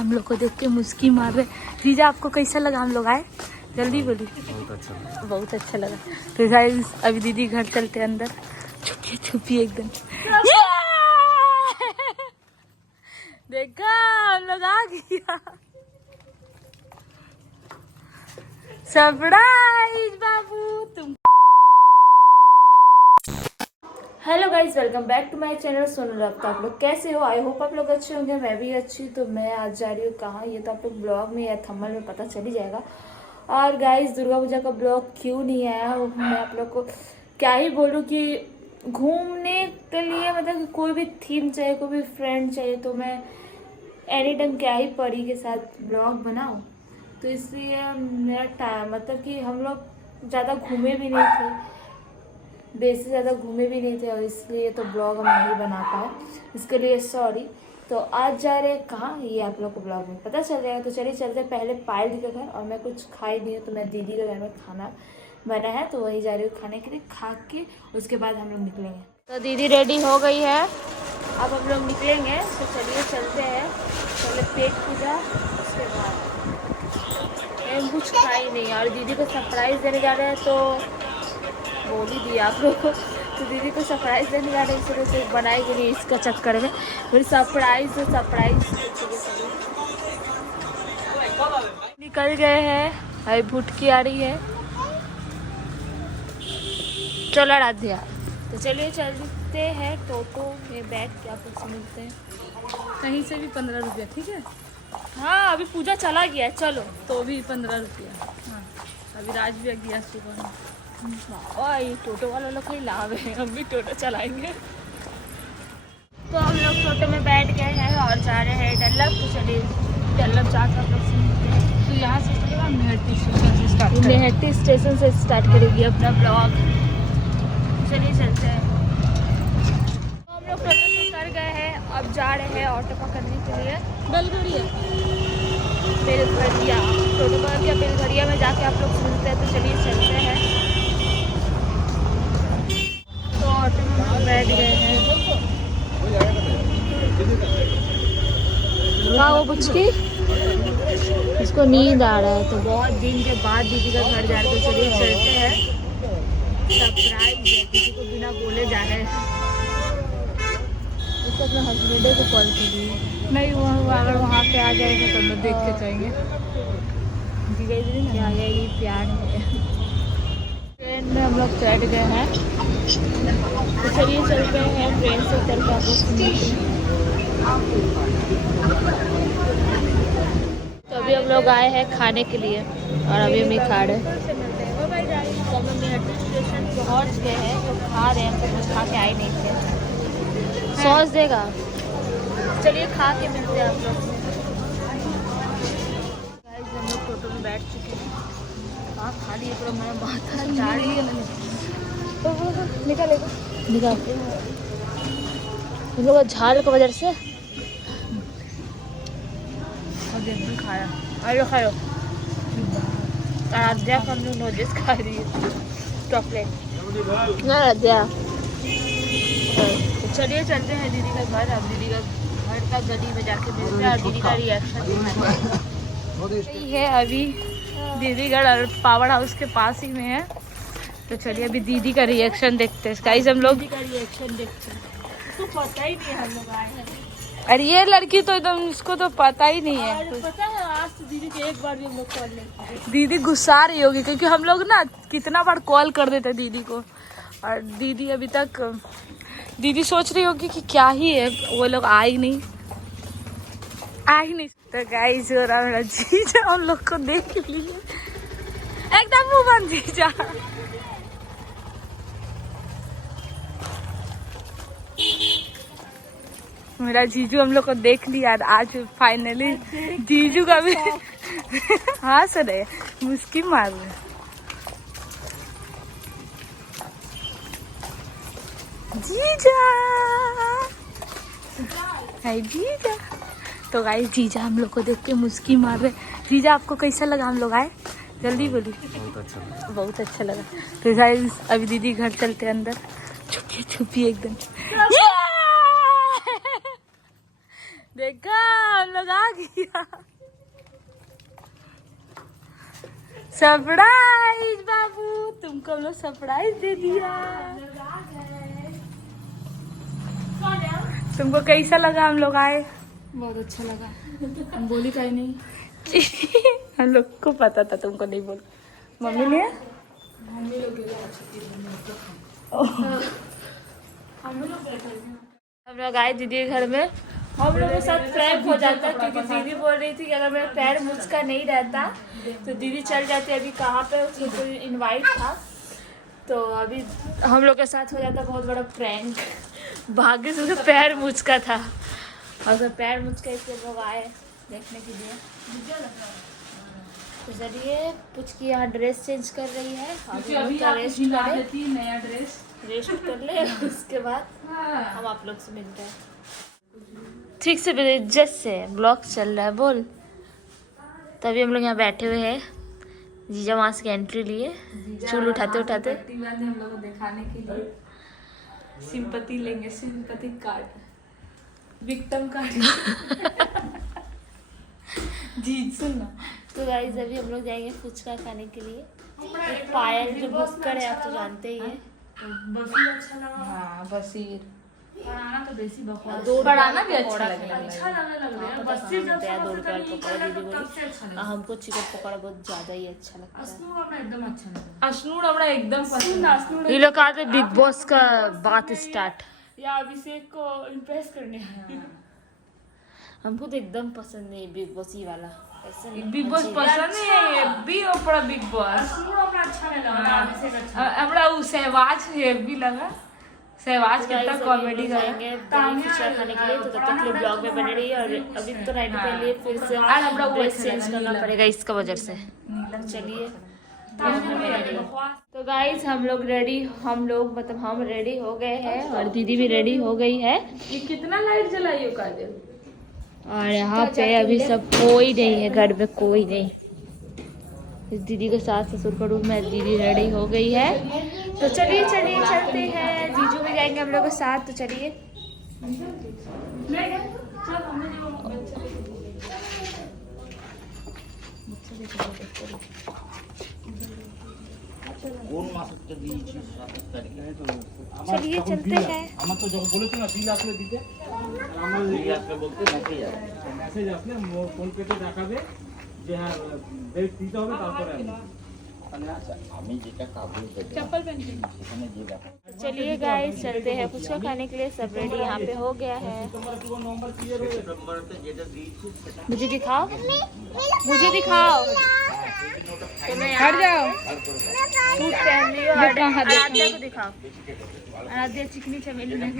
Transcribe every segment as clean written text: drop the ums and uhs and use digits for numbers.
हम लोग को देख के मुस्की मार रहे। जीजा आपको कैसा लगा हम लोग आए? जल्दी बोली। बहुत अच्छा लगा। तो गाइस अभी दीदी घर चलते अंदर, छुपी छुपी एकदम। देखा हम लोग आ गया। सरप्राइज बाबू तुम। Hello guys, welcome back to my channel Sonu love. तो आप लोग कैसे हो? आई होप आप लोग अच्छे होंगे। मैं भी अच्छी। तो मैं आज जा रही हूँ कहाँ, ये तो आप लोग ब्लॉग में या थंबनेल में पता चल ही जाएगा। और गाइज दुर्गा पूजा का ब्लॉग क्यों नहीं आया, मैं आप लोग को क्या ही बोलूँ कि घूमने के लिए मतलब कोई भी थीम चाहिए, कोई भी फ्रेंड चाहिए, तो मैं एनी टाइम क्या ही परी के साथ ब्लॉग बनाऊँ। तो इसलिए मेरा टाइम मतलब कि हम लोग ज़्यादा घूमे भी नहीं थे, बेस से ज़्यादा घूमे भी नहीं थे, और इसलिए तो ब्लॉग हम नहीं बना पाए, इसके लिए सॉरी। तो आज जा रहे हैं कहाँ, ये आप लोग को ब्लॉग में पता चल जाएगा। तो चलिए चलते पहले पायल के घर। और मैं कुछ खाई नहीं हूँ, तो मैं दीदी के घर में खाना बना है, तो वही जा रही हूँ खाने के लिए। खा के उसके बाद हम लोग निकलेंगे। तो दीदी रेडी हो गई है, अब हम लोग निकलेंगे। तो चलिए चलते हैं। पहले पेट पूजा, उसके बाद कुछ खाई नहीं। और दीदी को सरप्राइज़ देने जा रहे हैं, तो बोल ही दिया आप लोग को। तो दीदी को सरप्राइज देने जा रहे हैं, इस से बनाएगी नहीं इसका चक्कर में। फिर सरप्राइज निकल गए हैं। भाई भुटकी आ रही है। चलो राधिया, तो चलिए चलते हैं। टोटो में बैठ के आप लोग से मिलते हैं। कहीं से भी 15 रुपया, ठीक है? हाँ अभी पूजा चला गया है, चलो। तो भी 15 रुपया। हाँ, अभी राज भी गया सुबह में। और ये टोटो वाला लोग का ही लाभ है, हम भी टोटो चलाएंगे। तो हम लोग टोटो में बैठ गए हैं और जा रहे हैं डल्लभ। तो चलिए डल्लभ जाकर हम लोग सुनते हैं। तो यहाँ से चलेगा मेहती स्टेशन से स्टार्ट करें। मेहती स्टेशन से स्टार्ट करेगी अपना ब्लॉग। चलिए चलते हैं। तो हम लोग टोटो से उतर गए हैं, अब जा रहे हैं ऑटो पकड़ने के लिए। बेलगड़िया बेलघरिया टोटो पकड़ के बेलघरिया में जाके आप लोग सुनते हैं। तो चलिए चलते हैं। तो ऑटो में हम बैठ गए हैं। हाँ वो पुचकी इसको नींद आ रहा है, तो बहुत दिन के बाद दीदी का घर जा रहे। तो चलिए चलते हैं। सरप्राइज है, दीदी को बिना बोले जा रहे हैं। उसको अपने हस्बैंड को कॉल करिए। नहीं, वो अगर वहाँ पे आ जाएगा तो हम लोग देख के जाएंगे। क्या यही प्यार है। ट्रेन में हम लोग चढ़ गए हैं, तो चलिए चलते हैं। ट्रेन से उतर के आप लोग सुनिए। तो अभी हम लोग आए हैं खाने के लिए, और अभी हम खा रहे हैं। तो हम मेहती स्टेशन पहुँच गए हैं, तो खा रहे हैं। हम कुछ खा के आए नहीं थे। सॉस देगा, चलिए खा के मिलते हैं आप लोग से। हम लोग टोटो में बैठ चुके हैं। हाँ खा लिए, पूरा मेरा माथा जा रही है। निकालेगा निकाल के हम लोग झाल की वजह से खाया। अरे खाओ आराध्या को हम लोग नोजेस खा रही है, चॉकलेट ना आराध्या। तो चलिए चलते हैं दीदी का घर। अब दीदी का घर का गली में जाके मिलते हैं और दीदी का रिएक्शन है। अभी दीदी घर पावर हाउस के पास ही में है। तो चलिए अभी दीदी का रिएक्शन देखते हैं। गाइस हम लोग का रिएक्शन देखते हैं। तो पता ही नहीं हम लोग आए हैं। अरे ये लड़की तो एकदम, इसको तो पता ही नहीं है। और पता है आज तो दीदी के एक बार भी हम लोग कॉल नहीं किए। दीदी गुस्सा रही होगी, क्योंकि हम लोग ना कितना बार कॉल कर देते दीदी को, और दीदी अभी तक दीदी सोच रही होगी कि क्या ही है, वो लोग आ ही नहीं। तो गाइस हो रहा मेरा जीजा हम लोग को देख लिए, एकदम मुंह बंद जीजा। मेरा जीजू हम लोग को देख लिया आज फाइनली। जीजू का भी हंस रहे, मुस्की मार रहे। जीजा है जीजा। तो गाइस जीजा हम लोग को देख के मुस्की मार रहे। जीजा आपको कैसा लगा हम लोग आए? जल्दी बोली। बहुत अच्छा लगा। तो गाइस अभी दीदी घर चलते अंदर, छुपी छुपी एकदम। देखा हम लोग आ गया। सरप्राइज बाबू, तुमको हम लोग सरप्राइज दे दिया। तुमको कैसा लगा हम लोग आए? बहुत अच्छा लगा। हम बोली कहीं नहीं। हम लोग को पता था तुमको नहीं बोल। मम्मी ने हम लोग आए दीदी के घर में। हम लोग के साथ प्रैंक हो जाता क्योंकि दीदी बोल रही थी कि अगर मेरा पैर मुझका नहीं रहता तो दीदी चल जाती। अभी कहाँ पे उसको कोई इनवाइट था तो अभी हम लोग के साथ हो जाता बहुत बड़ा प्रैंक। भाग्य से उसका पैर मुझका था और उसका पैर मुझका इसलिए लोग आए देखने के लिए। तो चलिए पुचकी यहाँ ड्रेस चेंज कर रही है। अभी रेस्ट नया ड्रेस रेस्ट कर ले उसके बाद हम आप लोग से मिलते हैं। ठीक से इज्जत से ब्लॉग चल रहा है बोल। तभी हम लोग यहाँ बैठे हुए हैं। जीजा वहाँ से एंट्री लिए चूल उठाते उठाते हम लोग को दिखाने के लिए सिंपैथी लेंगे। Sympathy card, victim card. जी सुन ना। तो गाइस अभी हम लोग जाएंगे फुचका खाने के लिए। एक पायल जो भुस्कर है आप तो जानते ही हैं। बसीर अच्छा लगा। हाँ बसीर पढ़ाना तो बेसी बकवास। पढ़ाना भी अच्छा लगा। अच्छा लग रहा है। बसीर 2 रुपये पकौड़ा दीदी बोली। हमको चिकन पकौड़ा बहुत ज्यादा ही अच्छा लगता है। अश्नूर हमरा एकदम पसंद। ये लोग कहते बिग बॉस का बात स्टार्ट। या अभिषेक को इम्प्रेस करने। हमको तो एकदम पसंद नहीं बिग बॉस ही वाला। बिग बॉस पसंद है भी ओपरा बिग बॉस। अच्छा नहीं लगा। हमरा उ सहवाज भी लगा। सहवाज कितना कॉमेडी करेंगे फुचका खाने के लिए। तो तब तक ब्लॉग में बने रही और अभी तो नाइट के लिए फिर से ड्रेस चेंज करना पड़ेगा इसका वजह से। चलिए तो गाइस हम लोग रेडी हो गए हैं और दीदी भी रेडी हो गई है। ये कितना लाइट जलाई हो काजल। और यहाँ पे अभी सब कोई नहीं है, घर में कोई नहीं। दीदी के सास ससुर का रूम में दीदी रेडी हो गई है। तो चलिए चलते हैं। जीजू भी जाएंगे हम लोग के साथ। तो चलिए चलिए चलते हैं। আমার তো যখন বলেছিল না বিল আসলে দিতে আমার বিল আসলে বলতে মেসেজ আসলে ফোন পেতে দেখাবে যে হ্যাঁ ডেট দিতে হবে তারপরে আমি যেটা কাগজ দেব चप्पल पहन के সেখানে যে দেখা। चलिए गाइस चलते हैं फुचका खाने के लिए। सब रेडी यहाँ पे हो गया है। मुझे दिखाओ तो मैं हट जाओ। सूट पहन लियो। आराध्या को दिखाओ। आराध्या चिकनी चमेली में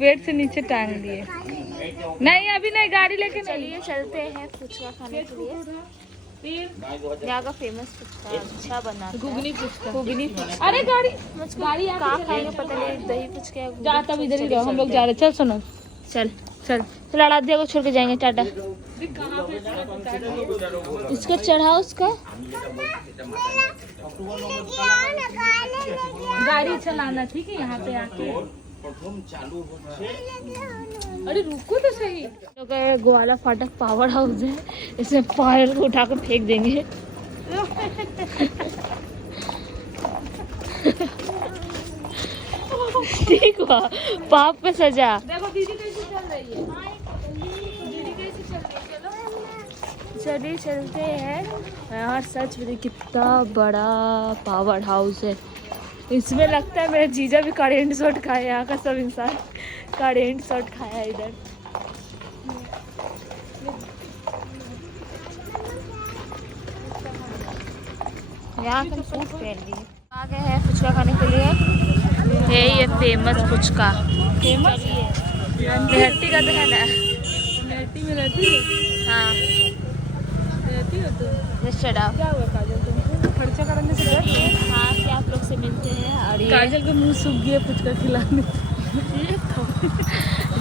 वेट से नीचे टांग दिए। नहीं अभी नहीं, गाड़ी लेके नहीं। चलिए चलते हैं फुचका खाने के लिए। यहाँ का फेमस फुचका अच्छा बना घुगनी फुचका। अरे गाड़ी कहाँ खाएंगे पता नहीं। दही फुचका जा तब इधर ही रहो। हम लोग जा रहे। चल सुनो चल आराध्या को छोड़ के जाएंगे। टाटा। इसका चढ़ाओ उसका गाड़ी चलाना ठीक है यहाँ पे आके। প্রথম চালু হচ্ছে। अरे रुको तो सही। ग्वाला फाटक पावर हाउस है। इसमें पायल को उठाकर फेंक देंगे। ठीक हुआ पाप का सजा। देखो दीदी कैसे चल रही है। चलिए चलते हैं। यार सच में कितना बड़ा पावर हाउस है। इसमें लगता है मेरा जीजा भी करेंट शॉट खाया। यहाँ का सब इंसान करेंट शॉट खाया इधर। यहाँ का सूट पहन लिए आ गए हैं फुचका खाने के लिए। ये फेमस फुचका। निहट्टी का तो है ना। निहट्टी में रहती है। हाँ रहती हो तो क्या हुआ काजल तुमको खर्चा करने से डर? हाँ कि आप लोग से मिलते हैं। और ये काजल का मुंह सूख गया फुचका खिलाने।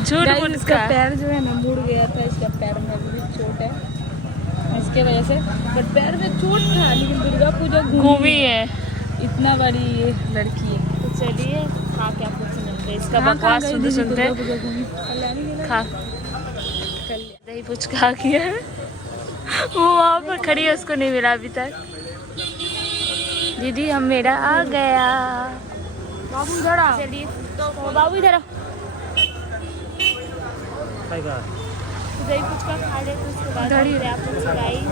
झूठ गाइस इसका पैर जो है ना मुड़ गया था। इसका पैर में अभी भी चोट है इसके वजह से। पर पैर में चोट था लेकिन दुर्गा पूजा घूमी है। इतना बड़ी ये लड़की है। तो चलिए खा के आप लोग से मिलते हैं। इसका बकवास सुनते खा दही पुचका किया है, वो वहाँ पर खड़ी है, उसको नहीं मिला अभी तक। दीदी हम मेरा आ गया। बाबू इधर आ। चलिए बाबू इधर आ। दही पुचका खा ले तो उसके बाद गाइस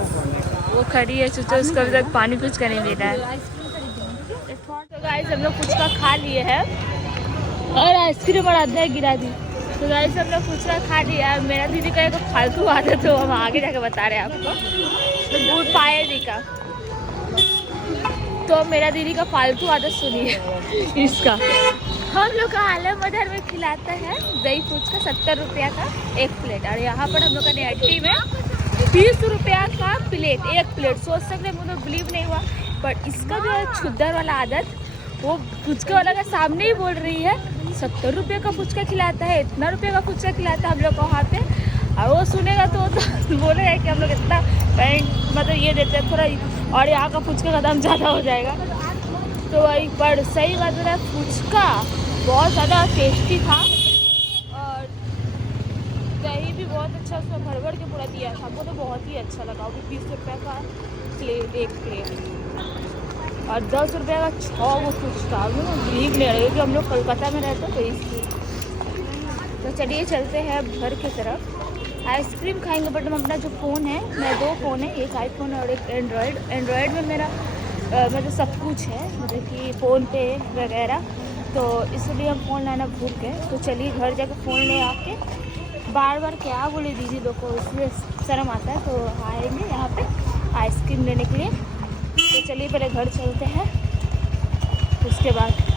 वो खड़ी है, सोचो उसको अभी तक पानी पुचका नहीं मिला है। तो गाइस हम लोग पुचका खा लिए हैं और आइसक्रीम और आधा गिरा दी। तो गाइस हम लोग पुचका खा लिया। मेरा दीदी का एक फालतू बात है तो हम आगे जाके बता रहे हैं आपको। तो दूध पाए दी का, तो मेरा दीदी का फालतू आदत सुनिए इसका। हम लोग का आलम मदर में खिलाता है दही पुचका 70 रुपया का एक प्लेट, और यहाँ पर हम लोग का नियट्टी में 20 रुपया का प्लेट, एक प्लेट। सोच सकते मुझे बिलीव नहीं हुआ, बट इसका जो है छुद्दर वाला आदत वो पुचका वाला का सामने ही बोल रही है 70 रुपये का पुचका खिलाता है, इतना रुपये का पुचका खिलाता है हम लोग को वहाँ पे। और वो सुनेगा तो बोलेगा कि हम लोग इतना पेंट मतलब ये देते हैं थोड़ा, और यहाँ का पुचका का दाम ज़्यादा हो जाएगा। तो वही पर सही बात है, पुचका बहुत ज़्यादा टेस्टी था और दही भी बहुत अच्छा उसमें भर भर के पूरा दिया था। हमको तो बहुत ही अच्छा लगा। वो भी 20 रुपये का प्लेट, एक प्लेट, और 10 रुपये का 6 वो पुचका। बिलीव नहीं रही कि हम लोग कोलकाता में रहते तो इसलिए। तो चलिए चलते हैं घर की तरफ। आइसक्रीम खाएंगे, बट हम अपना जो फ़ोन है, मेरा 2 फ़ोन है, एक आईफोन और एक एंड्रॉयड। एंड्रॉयड में मेरा मतलब सब कुछ है, मतलब कि फ़ोन पे वगैरह, तो इसलिए हम फ़ोन लाना भूल गए। तो चलिए घर जाकर फ़ोन ले आके, बार बार क्या बोले दीदी लोग को, इसलिए शर्म आता है। तो आएंगे यहाँ पे आइसक्रीम लेने के लिए। तो चलिए पहले घर चलते हैं, उसके बाद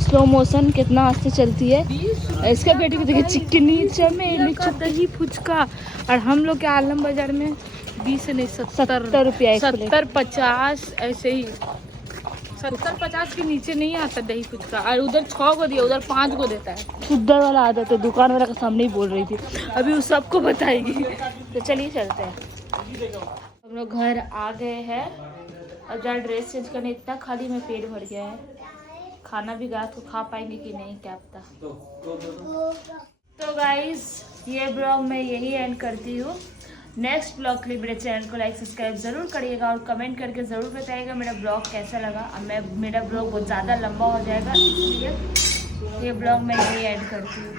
स्लो मोशन कितना आस्ते चलती है। इसका बेटी को देखिए, चिकनी चमेली दही पुचका, और हम लोग के आलम बाजार में 20 नहीं 70 रुपया, 70-50 ऐसे ही, 70-50 के नीचे नहीं आता दही पुचका। और उधर 6 को दिया, उधर 5 को देता है। उधर वाला आदत है, दुकान वाला के सामने ही बोल रही थी, अभी वो सबको बताएगी। तो चलिए चलते हैं। हम लोग घर आ गए हैं, अब जहाँ ड्रेस चेंज करने इतना खाली में पेट भर गया है। खाना भी रात को खा पाएंगे कि नहीं क्या पता। तो गाइस ये ब्लॉग मैं यही एंड करती हूँ। नेक्स्ट ब्लॉग के लिए मेरे चैनल को लाइक सब्सक्राइब ज़रूर करिएगा और कमेंट करके ज़रूर बताइएगा मेरा ब्लॉग कैसा लगा। अब मेरा ब्लॉग बहुत ज़्यादा लंबा हो जाएगा, इसलिए ये ब्लॉग मैं यही एंड करती हूँ।